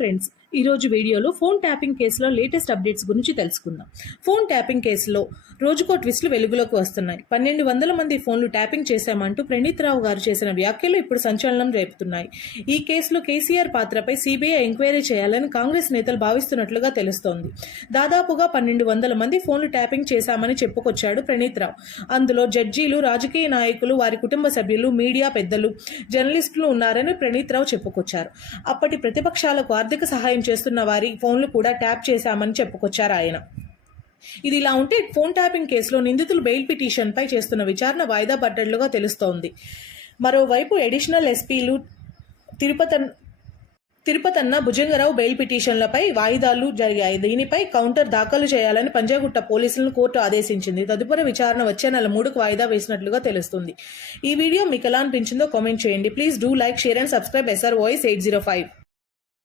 Friends, ఈరోజు వీడియోలో phone tapping కేసులో లేటెస్ట్ అప్డేట్స్ గురించి తెలుసుకుందాం. ఫోన్ ట్యాపింగ్ కేసులో రోజుకో ట్విస్టులు వెలుగులోకి వస్తున్నాయి. 1200 మంది ఫోన్లు ట్యాపింగ్ చేశామంటూ ప్రణీత్ రావు గారు చేసిన వ్యాఖ్యలు ఇప్పుడు సంచలనం రేపుతున్నాయి. ఈ కేసులో కేసీఆర్ పాత్రపై సిబిఐ ఎంక్వైరీ చేయాలని కాంగ్రెస్ నేతలు భావిస్తున్నట్లుగా తెలుస్తోంది. దాదాపుగా 1200 మంది ఫోన్లు ట్యాపింగ్ చేశామని చెప్పుకొచ్చాడు ప్రణీత్ రావు. అందులో జడ్జీలు, రాజకీయ నాయకులు, వారి కుటుంబ సభ్యులు, మీడియా పెద్దలు, జర్నలిస్టులు ఉన్నారని ప్రణీత్ రావు చెప్పుకొచ్చారు. అప్పటి ప్రతిపక్షాలకు ఆర్థిక సహాయం చేస్తున్న వారి ఫోన్లు కూడా ట్యాప్ చేశామని చెప్పుకొచ్చారు ఆయన. ఇది ఇలా ఉంటే ఫోన్ ట్యాపింగ్ కేసులో నిందితులు బెయిల్ పిటిషన్పై చేస్తున్న విచారణ వాయిదా పడ్డట్లుగా తెలుస్తోంది. మరోవైపు అడిషనల్ ఎస్పీలు తిరుపతన్న, భుజంగరావు బెయిల్ పిటిషన్లపై వాయిదాలు జరిగాయి. దీనిపై కౌంటర్ దాఖలు చేయాలని పంజాగుట్ట పోలీసులను కోర్టు ఆదేశించింది. తదుపరి విచారణ వచ్చే నెల 3కు వాయిదా వేసినట్లుగా తెలుస్తుంది. ఈ వీడియో మీకు ఎలా అనిపించిందో కామెంట్ చేయండి. Please do like, share and subscribe SR Voice 805.